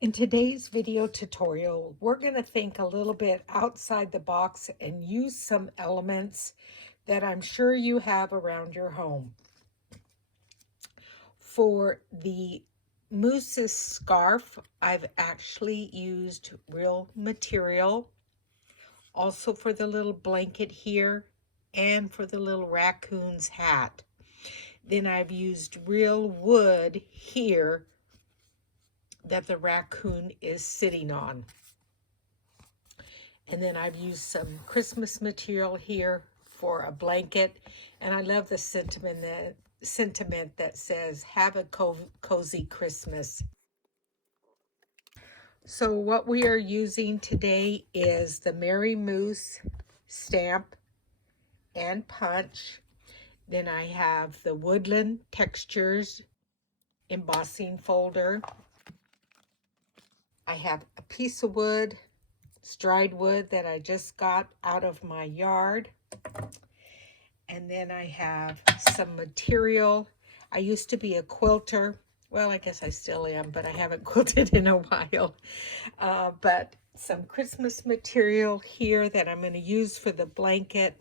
In today's video tutorial, we're going to think a little bit outside the box and use some elements that I'm sure you have around your home. For the moose's scarf, I've actually used real material. Also for the little blanket here and for the little raccoon's hat. Then I've used real wood here that the raccoon is sitting on. And then I've used some Christmas material here for a blanket. And I love the sentiment that says, have a cozy Christmas. So what we are using today is the Merry Moose stamp and punch. Then I have the Woodland Textures embossing folder. I have a piece of wood, dried wood that I just got out of my yard. And then I have some material. I used to be a quilter. Well, I guess I still am, but I haven't quilted in a while. But some Christmas material here that I'm going to use for the blanket.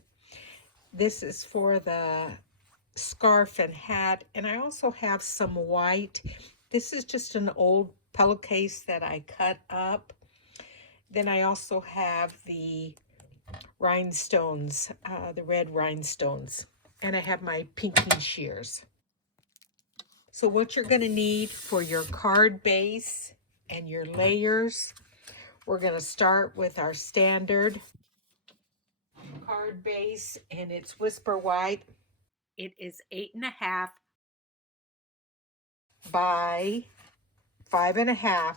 This is for the scarf and hat. And I also have some white. This is just an old pillowcase that I cut up. Then I also have the rhinestones, the red rhinestones. And I have my pinking shears. So what you're going to need for your card base and your layers, we're going to start with our standard card base, and it's Whisper White. It is 8.5 by 5.5,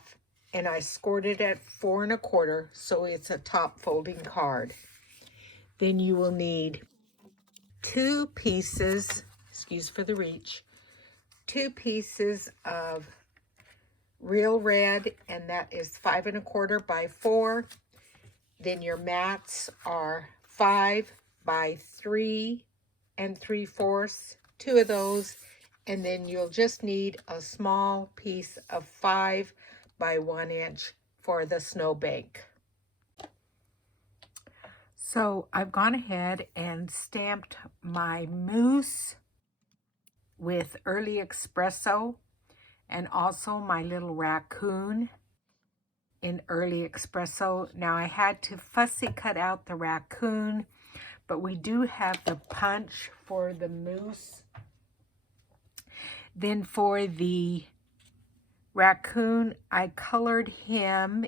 and I scored it at 4.25, so it's a top folding card. Then you will need 2 pieces, excuse for the reach, 2 pieces of real red, and that is 5.25 by 4. Then your mats are 5 by 3 3/4, 2 of those, and then you'll just need a small piece of 5 by 1 inch for the snowbank. So I've gone ahead and stamped my moose with early espresso, and also my little raccoon in early espresso. Now I had to fussy cut out the raccoon, but we do have the punch for the moose. Then for the raccoon, I colored him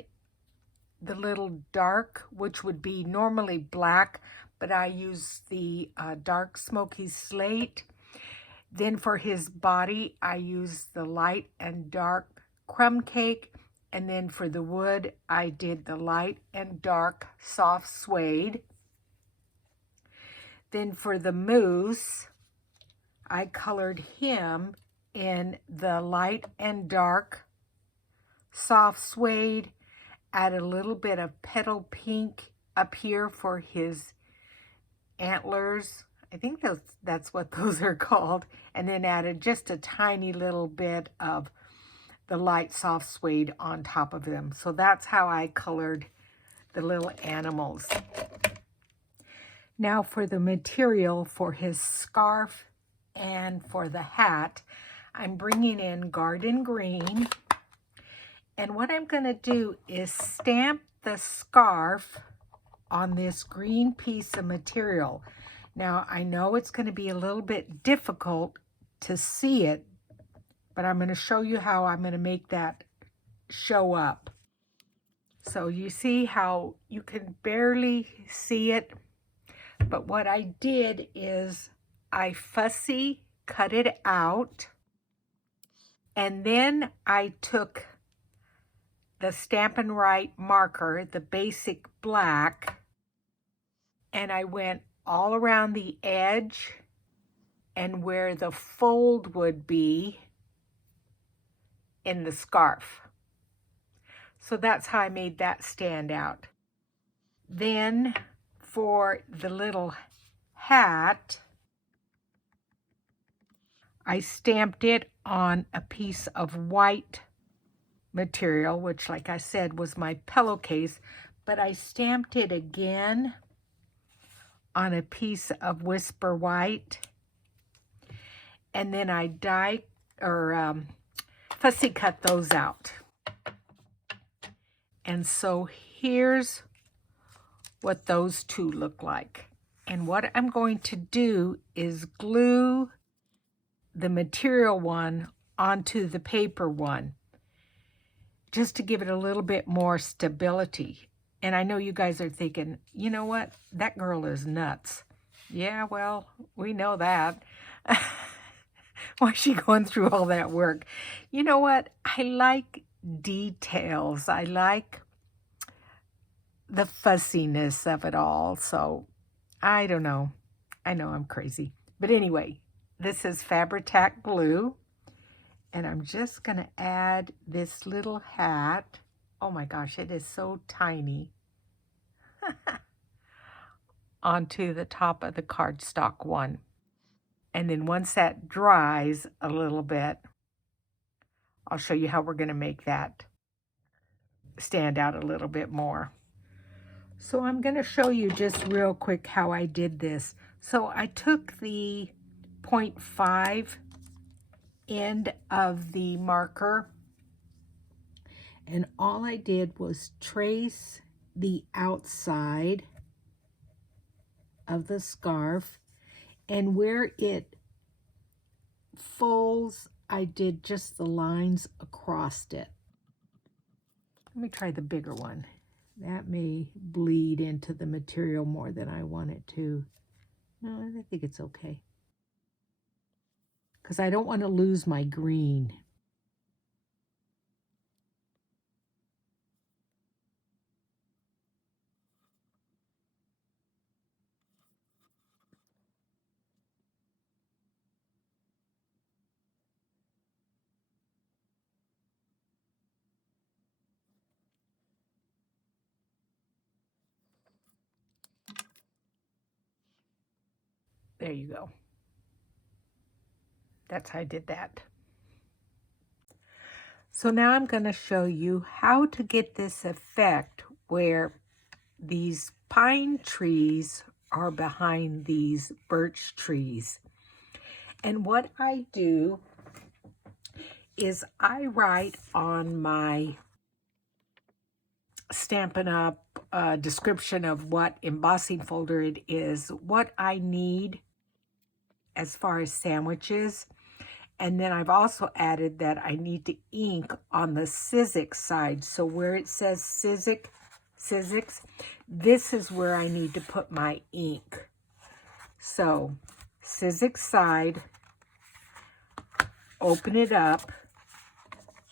the little dark, which would be normally black, but I use the dark smoky slate. Then for his body, I use the light and dark crumb cake. And then for the wood, I did the light and dark soft suede. Then for the moose, I colored him in the light and dark soft suede. Add a little bit of petal pink up here for his antlers. I think that's what those are called. And then added just a tiny little bit of the light soft suede on top of them. So that's how I colored the little animals. Now for the material for his scarf and for the hat, I'm bringing in garden green. And what I'm going to do is stamp the scarf on this green piece of material. Now, I know it's going to be a little bit difficult to see it, but I'm going to show you how I'm going to make that show up. So you see how you can barely see it, but what I did is I fussy cut it out, and then I took the Stampin' Right marker, the basic black, and I went all around the edge and where the fold would be in the scarf. So that's how I made that stand out. Then for the little hat, I stamped it on a piece of white material, which, like I said, was my pillowcase, but I stamped it again on a piece of Whisper White, and then I fussy cut those out. And so here's what those two look like. And what I'm going to do is glue the material one onto the paper one, just to give it a little bit more stability. And I know you guys are thinking, you know what? That girl is nuts. Yeah, well, we know that. Why is she going through all that work? You know what? I like details. I like the fussiness of it all. So I don't know. I know I'm crazy. But anyway, this is Fabri-Tac glue. And I'm just going to add this little hat. Oh my gosh, it is so tiny. Onto the top of the cardstock one. And then once that dries a little bit, I'll show you how we're going to make that stand out a little bit more. So I'm going to show you just real quick how I did this. So I took the 0.5 end of the marker, and all I did was trace the outside of the scarf, and where it folds, I did just the lines across it. Let me try the bigger one. That may bleed into the material more than I want it to. No, I think it's okay, because I don't want to lose my green. There you go. That's how I did that. So now I'm going to show you how to get this effect where these pine trees are behind these birch trees. And what I do is I write on my Stampin' Up! Description of what embossing folder it is, what I need as far as sandwiches. And then I've also added that I need to ink on the Sizzix side. So where it says Sizzix, this is where I need to put my ink. So Sizzix side, open it up,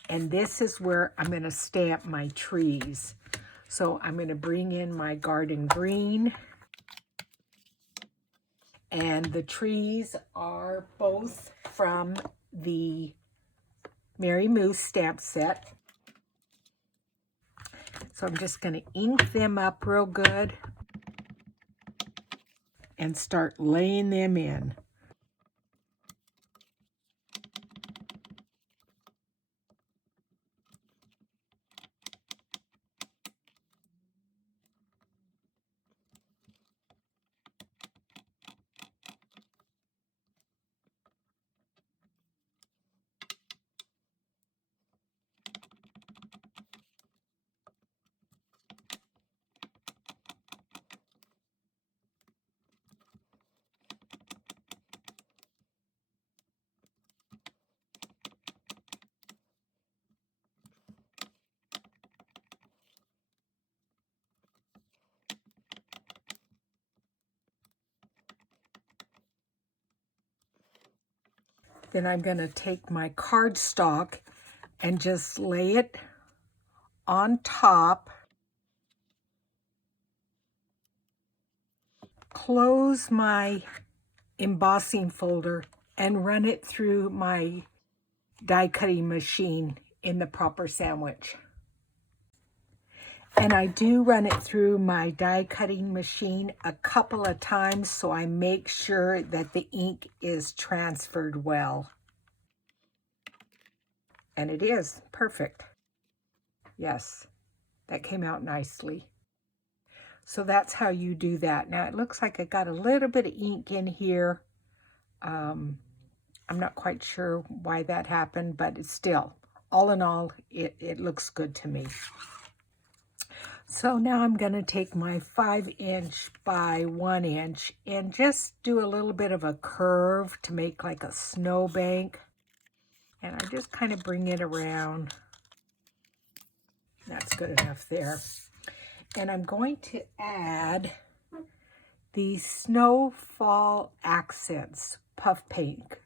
and this is where I'm going to stamp my trees. So I'm going to bring in my garden green. And the trees are both from the Mary Moose stamp set. So I'm just going to ink them up real good and start laying them in. Then I'm going to take my cardstock and just lay it on top. Close my embossing folder and run it through my die cutting machine in the proper sandwich. And I do run it through my die cutting machine a couple of times so I make sure that the ink is transferred well. And it is perfect. Yes, that came out nicely. So that's how you do that. Now it looks like I got a little bit of ink in here. I'm not quite sure why that happened, but it's still, all in all, it looks good to me. So now I'm going to take my 5" by 1" and just do a little bit of a curve to make like a snowbank. And I just kind of bring it around. That's good enough there. And I'm going to add the Snowfall Accents puff paint.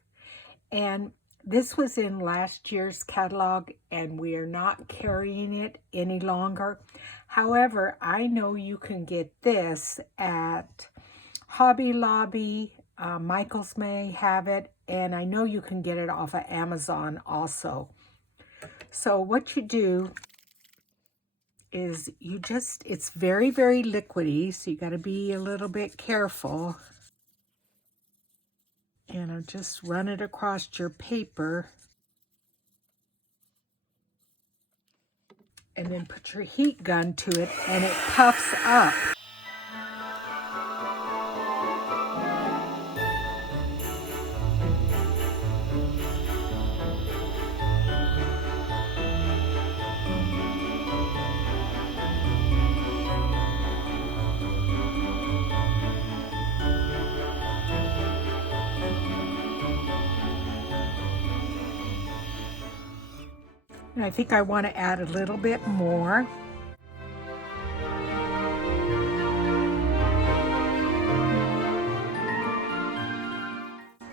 And this was in last year's catalog, and we are not carrying it any longer. However, I know you can get this at Hobby Lobby. Michael's may have it, and I know you can get it off of Amazon also. So what you do is you just, it's very, very liquidy, so you got to be a little bit careful. And I'll just run it across your paper. And then put your heat gun to it, and it puffs up. And I think I want to add a little bit more.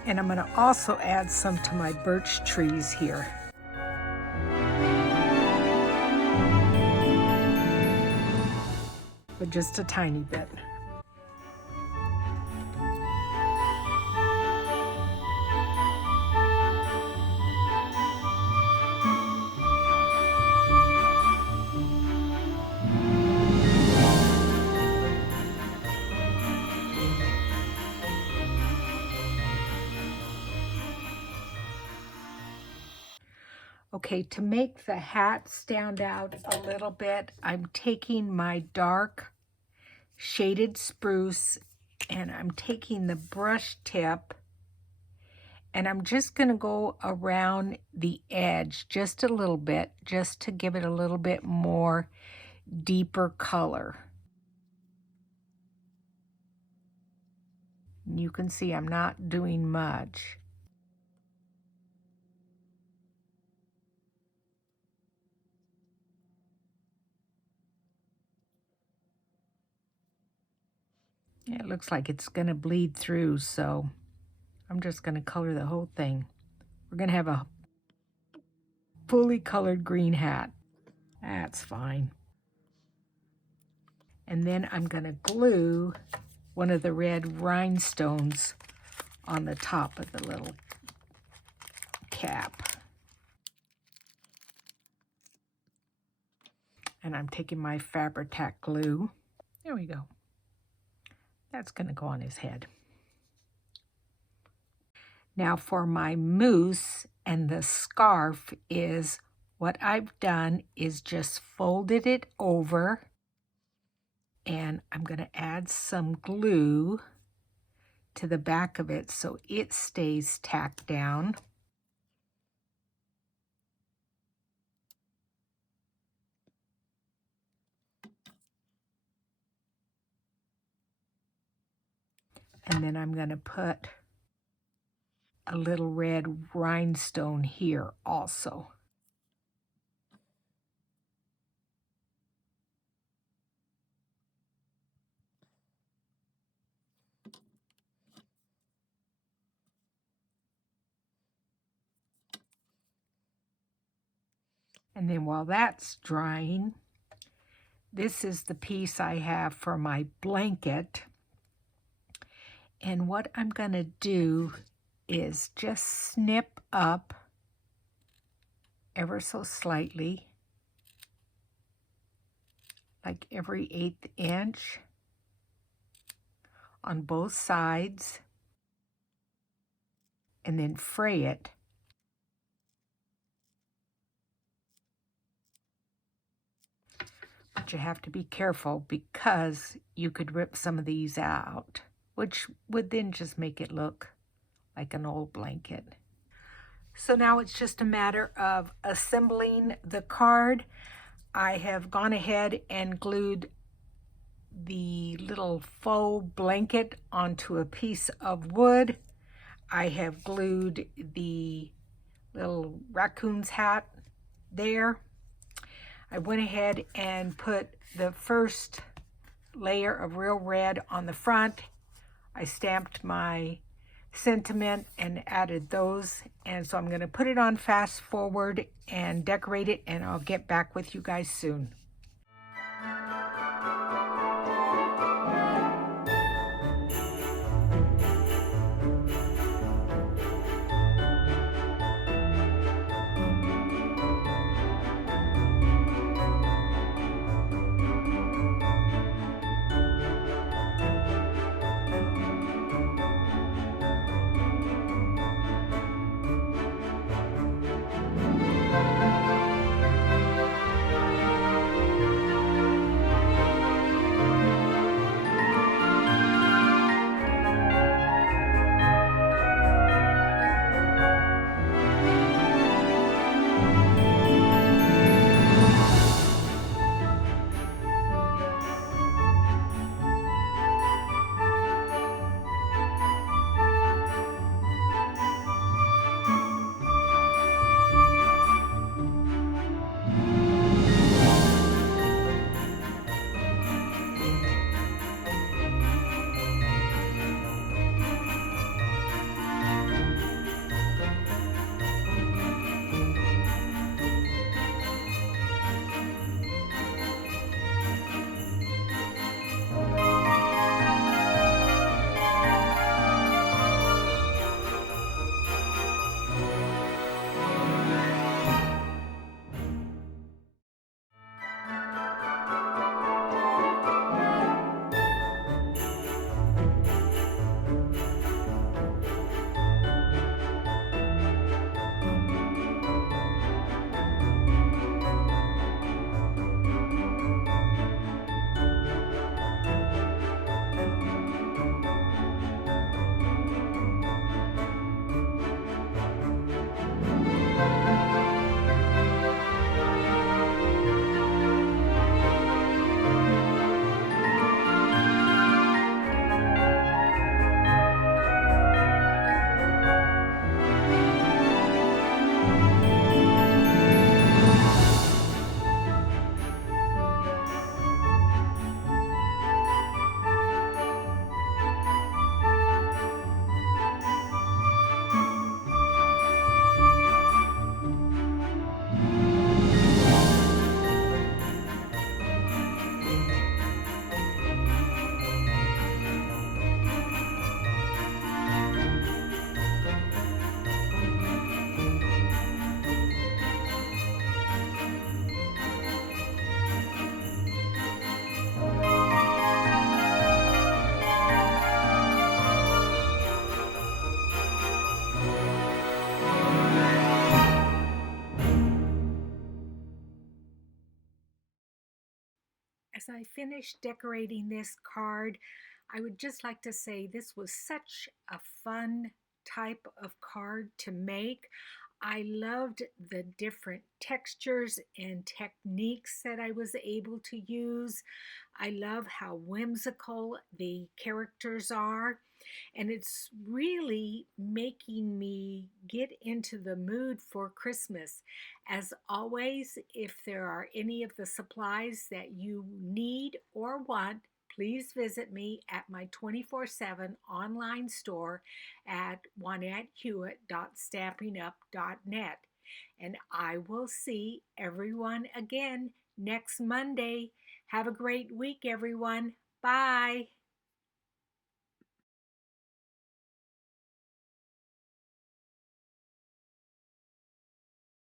And I'm going to also add some to my birch trees here. But just a tiny bit. Okay, to make the hat stand out a little bit, I'm taking my dark shaded spruce and I'm taking the brush tip and I'm just going to go around the edge just a little bit, just to give it a little bit more deeper color. You can see I'm not doing much. Yeah, it looks like it's going to bleed through, so I'm just going to color the whole thing. We're going to have a fully colored green hat. That's fine. And then I'm going to glue one of the red rhinestones on the top of the little cap. And I'm taking my Fabri-Tac glue. There we go. That's going to go on his head. Now for my moose and the scarf is, what I've done is just folded it over, and I'm going to add some glue to the back of it so it stays tacked down. And then I'm going to put a little red rhinestone here also. And then while that's drying, this is the piece I have for my blanket. And what I'm going to do is just snip up ever so slightly, like every 1/8 inch on both sides, and then fray it. but you have to be careful because you could rip some of these out, which would then just make it look like an old blanket. So now it's just a matter of assembling the card. I have gone ahead and glued the little faux blanket onto a piece of wood. I have glued the little raccoon's hat there. I went ahead and put the first layer of real red on the front. I stamped my sentiment and added those, and so I'm going to put it on fast forward and decorate it, and I'll get back with you guys soon. As I finish decorating this card, I would just like to say this was such a fun type of card to make. I loved the different textures and techniques that I was able to use. I love how whimsical the characters are. And it's really making me get into the mood for Christmas. As always, if there are any of the supplies that you need or want, please visit me at my 24/7 online store at juanettehewitt.stampingup.net. And I will see everyone again next Monday. Have a great week, everyone. Bye.